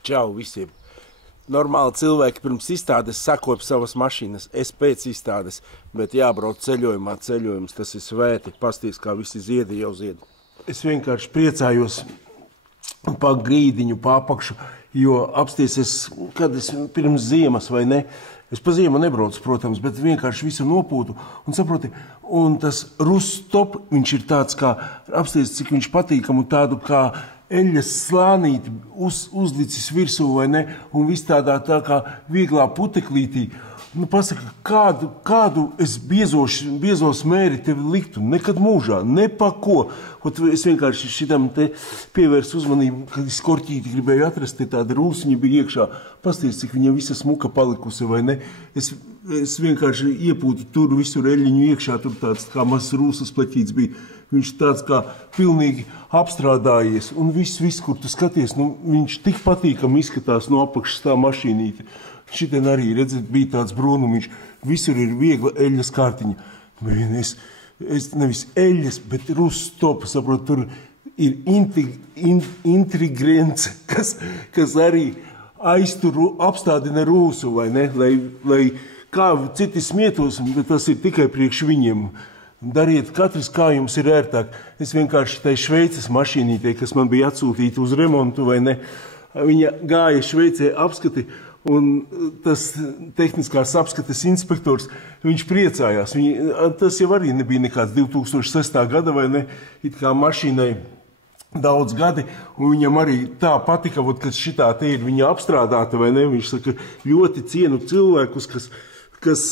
Čau visiem! Normāli cilvēki pirms izstādes sakop savas mašīnas, es pēc izstādes, bet jābrauc ceļojumā, ceļojums, tas ir svēti, pasties, kā visi ziedi jau zied. Es vienkārši priecājos pa grīdiņu, pa apakšu, jo apsties kad es pirms ziemas vai ne, es pa ziemu nebraucu, protams, bet vienkārši visu nopūtu un saproti, un tas Rustop, viņš ir tāds kā, apsties, cik viņš patīkam un tādu kā eļļas slānīti uzlicis virsū vai ne, un viss tādā tā kā vieglā puteklītī. Nu, pasaka, kādu es biezo smēri tevi liktu, nekad mūžā, ne pa ko. Es vienkārši šitam te pievērsu uzmanību, kad es korķīti gribēju atrast, te tāda rūsiņa bija iekšā. Pasties, cik viņa visa smuka palikusi vai ne. Es vienkārši iepūtu tur visur eļļiņu iekšā, tur tāds kā mazs rūsas pleķīts bija. Viņš tāds kā pilnīgi apstrādājies, un viss, kur tu skaties, nu, viņš tik patīkami izskatās no apakšas tā mašīnīte. Šitien arī, redzat, bija tāds brūnumiņš, visur ir viegla eļļas kārtiņa. Es nevis eļļas, bet Rustop, saprot, tur ir intrigrents, kas arī aiztur apstādina rūsu, vai ne, lai kā citi smietos, bet tas ir tikai priekš viņiem. Dariet katrs, kā jums ir ērtāk. Es vienkārši tai Šveices mašīnītei, kas man bija atsūtīta uz remontu, vai ne, viņa gāja Šveicē apskati, un tas tehniskās apskates inspektors, viņš priecājās. Tas jau arī nebija nekāds 2006. gada, vai ne, it kā mašīnai daudz gadi, un viņam arī tā patika, kad šitā te ir viņa apstrādāta, vai ne, viņš saka, ļoti cienu cilvēkus, kas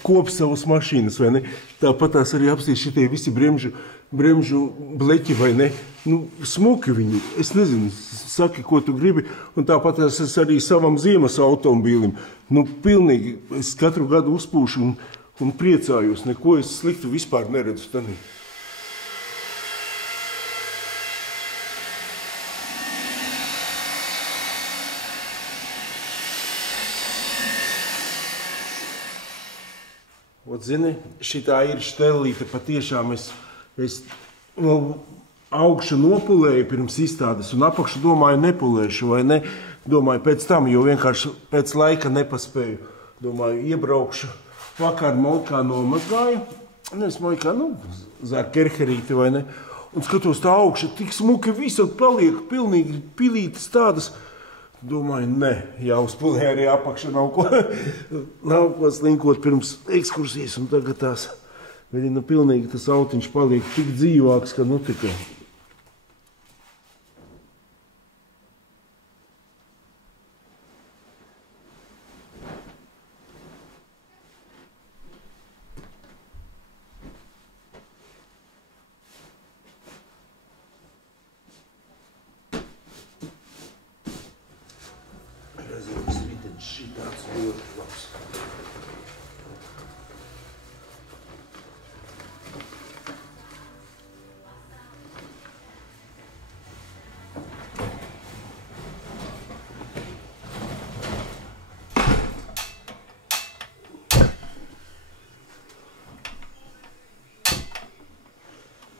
kop savas mašīnas, vai ne? Tāpat tās arī apsties šitie visi bremžu bleķi, vai ne? Nu, smuki viņi, es nezinu, saki, ko tu gribi, un tāpat tās es arī savam ziemas automobīlim. Nu, pilnīgi, es katru gadu uzpūšu un priecājos, neko es sliktu vispār neredzu tanī. Zini, šitā ir štelīte, patiešām es augšu nopulēju pirms izstādes un apakšu domāju nepulēšu vai ne, domāju pēc tam, jo vienkārši pēc laika nepaspēju. Domāju, iebraukšu, vakar Moikā nomazgāju, nevis Moikā, Zārkerherīti vai ne, un skatos tā augša, tik smuki visur paliek, pilnīgi pilītes tādas. Domāju, ne, jāuzpulē arī apakša nav ko slinkot pirms ekskursijas, un tagad tās, pilnīgi tas autiņš paliek tik dzīvāks, ka tikai.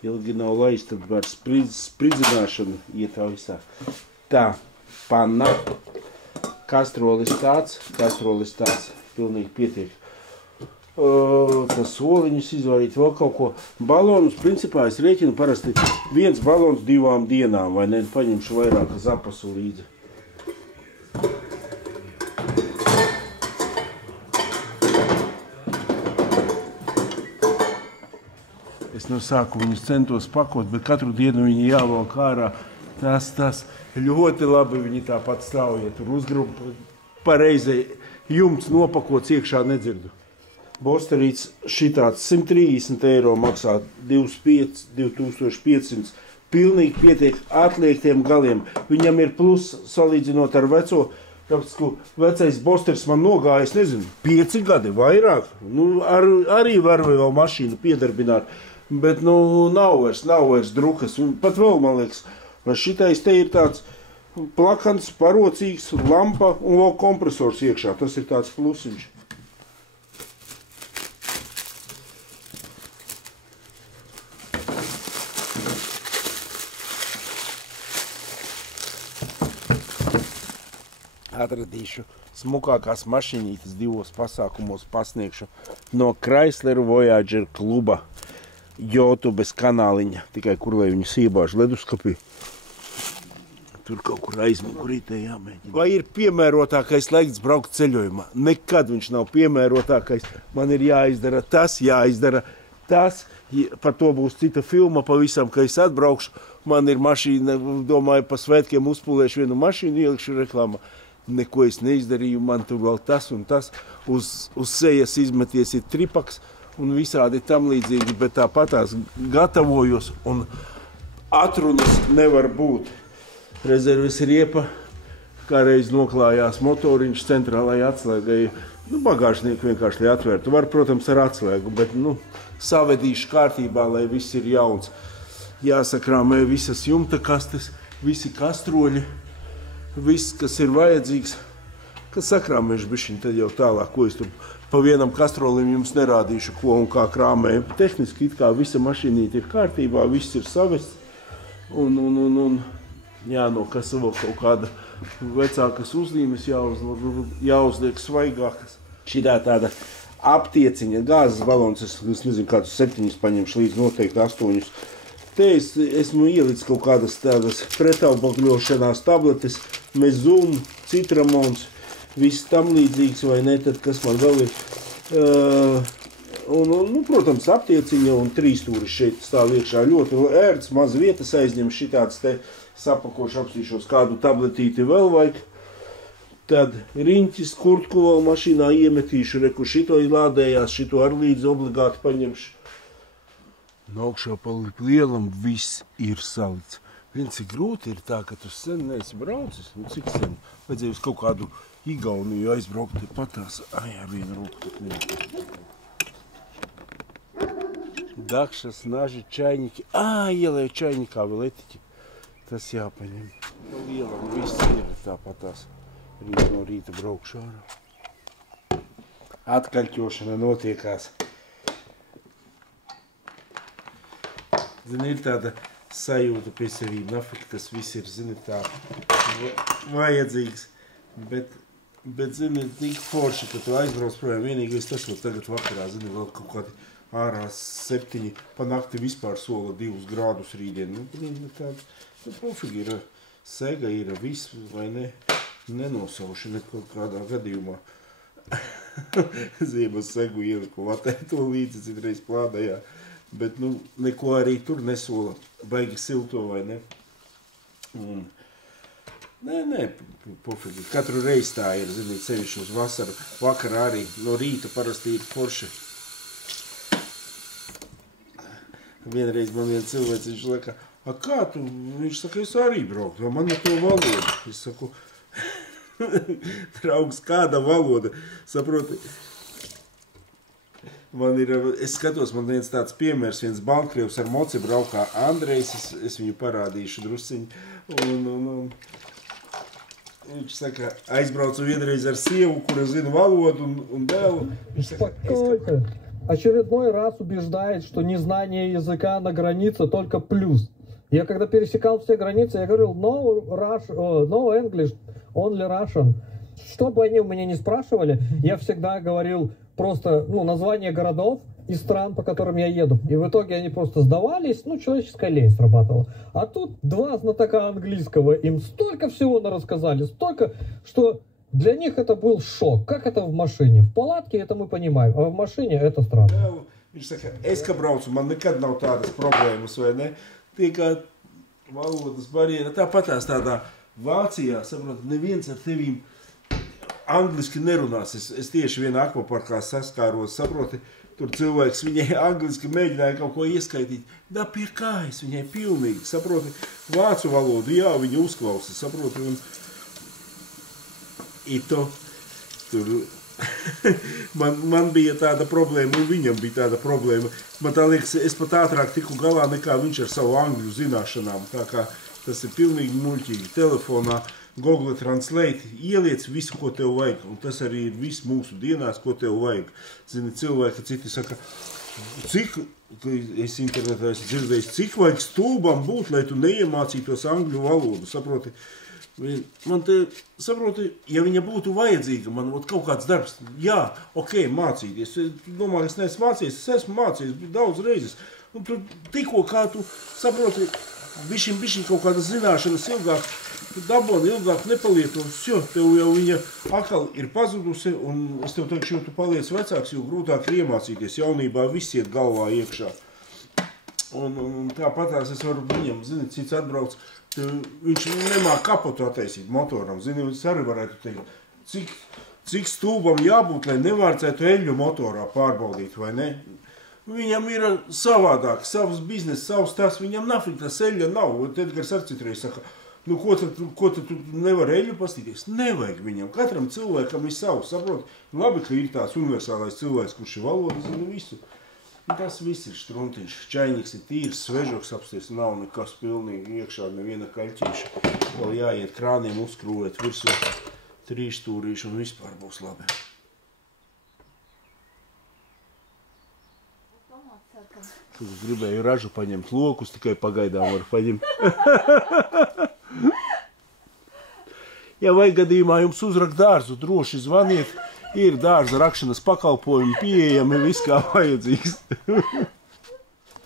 Ilgi nav laists, tad var spridzināšana iet tā visā. Tā, panna, kastrolis tāds, pilnīgi pietiek. Tas soliņus izvairīt, vēl kaut ko. Balonus, principā, es rēķinu parasti viens balons 2 dienām, vai ne, paņemšu vairāk zapasu līdzi. Es no sāku viņus centos pakot, bet katru dienu viņi jāvalk ārā. Tas ļoti labi viņi tāpat stāv, ja tur uzgrupa pareizai jumts nopakots iekšā nedzirdu. Bosterīts šitāds 130 eiro maksā 2500. Pilnīgi pietiek atliektiem galiem. Viņam ir plus salīdzinot ar veco. Tāpēc, vecais Bosters man nogāja, es nezinu, 5 gadi vairāk. Nu, arī var vēl mašīnu piedarbināt. Bet, nav vairs drukas. Un pat vēl, man liekas, šitais te ir tāds plakans, parocīgs, lampa un vēl kompresors iekšā. Tas ir tāds plusiņš. atradīšu smukākās mašīnītes divos pasākumos pasniegšu no Chrysler Voyager kluba YouTubes kanāliņa. Tikai kur lai viņus iebāž leduskapī. Tur kaut kur aizmugurītē jāmēģina. Vai ir piemērotākais laiks braukt ceļojumā? Nekad viņš nav piemērotākais. Man ir jāizdara tas. Par to būs cita filma pavisam, ka es atbraukšu. Man ir mašīna, domāju, pa svētkiem uzpūlēšu vienu mašīnu, ielikšu reklāmā. Neko es neizdarīju, man tur vēl tas un tas. Uz sejas izmeties ir tripaks un visādi tam līdzīgi, bet tāpatās gatavojos un atrunas nevar būt. Rezerves riepa, kā reiz noklājās motoriņš centrālai atslēgai. Bagāžnieku vienkārši lai atvērtu. Var, protams, ar atslēgu, bet, savedīšu kārtībā, lai viss ir jauns. Jāsakrāmē visas jumta kastes, visi kastroļi, viss, kas ir vajadzīgs. Kad sakrāmēšu bišķiņ, tad jau tālāk, ko es tur pa vienam kastrolim jums nerādīšu, ko un kā krāmēju. Tehniski it kā visa mašīnīte ir kārtībā, viss ir savests. Jānokasa vēl kaut kāda vecākas uzlīmes, jāuzliek svaigākas. Šitā tāda aptieciņa, gāzes balons, es nezinu, kādus 7 paņemšu līdz noteikti 8. Te es esmu ielicis kaut kādas tādas pretaubagļošanās tabletes, mezum, citramons, viss tam līdzīgs vai ne, tad kas man vēl ir. Protams, aptieciņa un 3 stūris šeit stāv iekšā ļoti ērts, maz vietas aizņem šitāds te sapakošu apstīšos kādu tabletīti vēl vajag. Tad riņķis, kurtku vēl mašīnā iemetīšu, reku šito lādējās, šito ar līdzi obligāti paņemšu. Augšā pa lielam viss ir salikts. Cik grūti ir tā, ka tu sen neesi braucis, cik sen vajadzēja uz kaut kādu Igauniju aizbraukt, patās, viena rūka. Dakšas, naži, čaļņiki, ielēju čaļņikā vēl etiķi. Tas jāpaņem. Lielam viss ir tāpatās. Rīt no rīta braukšu ārā. Atkaļķošana notiekās. Zini, ir tāda sajūta pie sevī, nafik, tas viss ir, zini, tā vajadzīgs. Bet zini, tik forši, ka tu aizbrauc projām. Vienīgais tas, ko tagad vakarā, zini, vēl kaut kādi ārā 7, pa nakti vispār sola 2 grādus rītdien. Pofīgi ir, sega ir viss, vai ne, nenosauši neko kādā gadījumā. Ziemas segu ieliku vatē to līdzi citreiz plādējā, bet, neko arī tur nesola, baigi silto, vai ne. Nē, pofīgi, katru reizi tā ir, zinīt, sevišķi uz vasaru, vakarā arī, no rīta parasti ir forši. Vienreiz man viens cilvēks, viņš lika, kā tu? Viņš saka, es arī braucu, man ir to valoda. Es saku, draugs, kāda valoda? Saproti, es skatos, man viens tāds piemērs, viens Baltkrievs ar moci braukā Andrejs, es viņu parādīšu drusciņu. Viņš saka, aizbraucu vienreiz ar sievu, kura zina valodu un dēlu. Viņš saka, Очередной раз убеждает, что незнание языка на границе только плюс. Я когда пересекал все границы, я говорил no English, only Russian. Что бы они у меня не спрашивали, я всегда говорил просто название городов и стран, по которым я еду. И в итоге они просто сдавались, человеческая лень срабатывала. А тут 2 знатока английского, им столько всего рассказали, столько, что... Для них это был шок. Как это в машине? В палатке это мы понимаем, а в машине это странно. Viņš saka, es, ka braucu, man nekad nav tādas problēmas, vai ne? Tie kā valodas barjera, tāpatās tādā Vācijā, saprot, neviens ar tevīm angliski nerunās. Es tieši vienā akvaparkā saskāros, saproti, tur cilvēks viņai angliski mēģināja kaut ko ieskaitīt. Da pie kājas viņai pilnīgi, saproti, vācu valodu, jā, viņa uzklausa, saproti, un Ito, tur man bija tāda problēma, un viņam bija tāda problēma. Man tā liekas, es pat ātrāk tiku galā nekā viņš ar savu angļu zināšanām. Tā kā tas ir pilnīgi muļķīgi. Telefonā Google Translate ieliec visu, ko tev vajag, un tas arī ir viss mūsu dienās, ko tev vajag. Zini, cilvēki citi saka, es internetā esmu dzirdējis, cik vajag stulbam būt, lai tu neiemācītos angļu valodu, saproti? Man te, saproti, ja viņa būtu vajadzīga, man kaut kāds darbs, jā, ok, mācīties. Tu domā, es neesmu mācījies, es esmu mācījies daudz reizes. Un tu tikko kā tu saproti, bišķiņ kaut kādas zināšanas ilgāk, tu daboni ilgāk nepalieto, tev jau viņa atkal ir pazudusi, un es tev teikšu, jo tu paliec vecāks, jo grūtāk ir iemācīties. Jaunībā viss iet galvā iekšā. Un tāpatās es varu viņam, zini, cits atbrauc, viņš nemāk kapotu attaisīt motoram. Zini, es arī varētu teikt, cik stūbam jābūt, lai nevārcētu eļļu motorā pārbaudīt, vai ne? Viņam ir savādāk, savs biznes, savs tas, viņam nafik tas eļļa nav. Edgars ar citreiz saka, nu ko tad tu nevar eļļu pastīties? Nevajag viņam, katram cilvēkam ir savs, saprot? Labi, ka ir tās universālais cilvēks, kurš ir valoda, zina visu. Tas viss ir štruntiņš. Čainīgs ir tīrs, svežoks apsties, nav nekas pilnīgi iekšā, neviena kaļķīša. Vēl jāiet krāniem uzkrūvēt virsū trīsstūrīšu un vispār būs labi. Tu gribēju ražu paņemt lokus, tikai pagaidām var paņemt. Ja vajag gadījumā jums uzrakt dārzu, droši zvaniet. Ir dārza rakšanas pakalpojumi pieejami, viss kā vajadzīgs.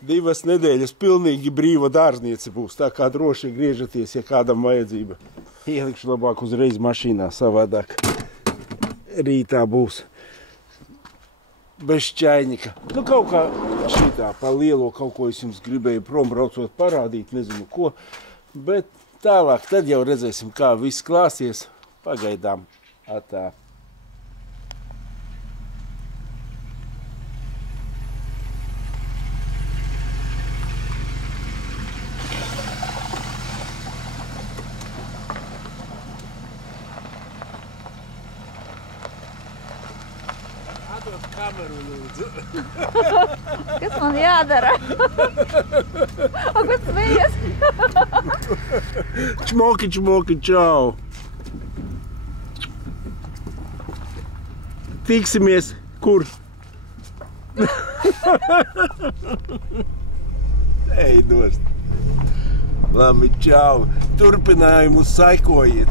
2 nedēļas pilnīgi brīva dārzniece būs, tā kā droši griežaties, ja kādam vajadzība. Ielikšu labāk uzreiz mašīnā, savādāk rītā būs bez čainika. Nu kaut kā šitā pa lielo kaut ko es jums gribēju prom braucot parādīt, nezinu ko, bet tālāk tad jau redzēsim, kā viss klāsies. Pagaidām atā. Atdod kameru, lūdzu. Kas man jādara? Ko smejies? Čmoki, čau. Tiksimies, kur? Ej, nost. Labi, čau. Turpinājumu saikojiet.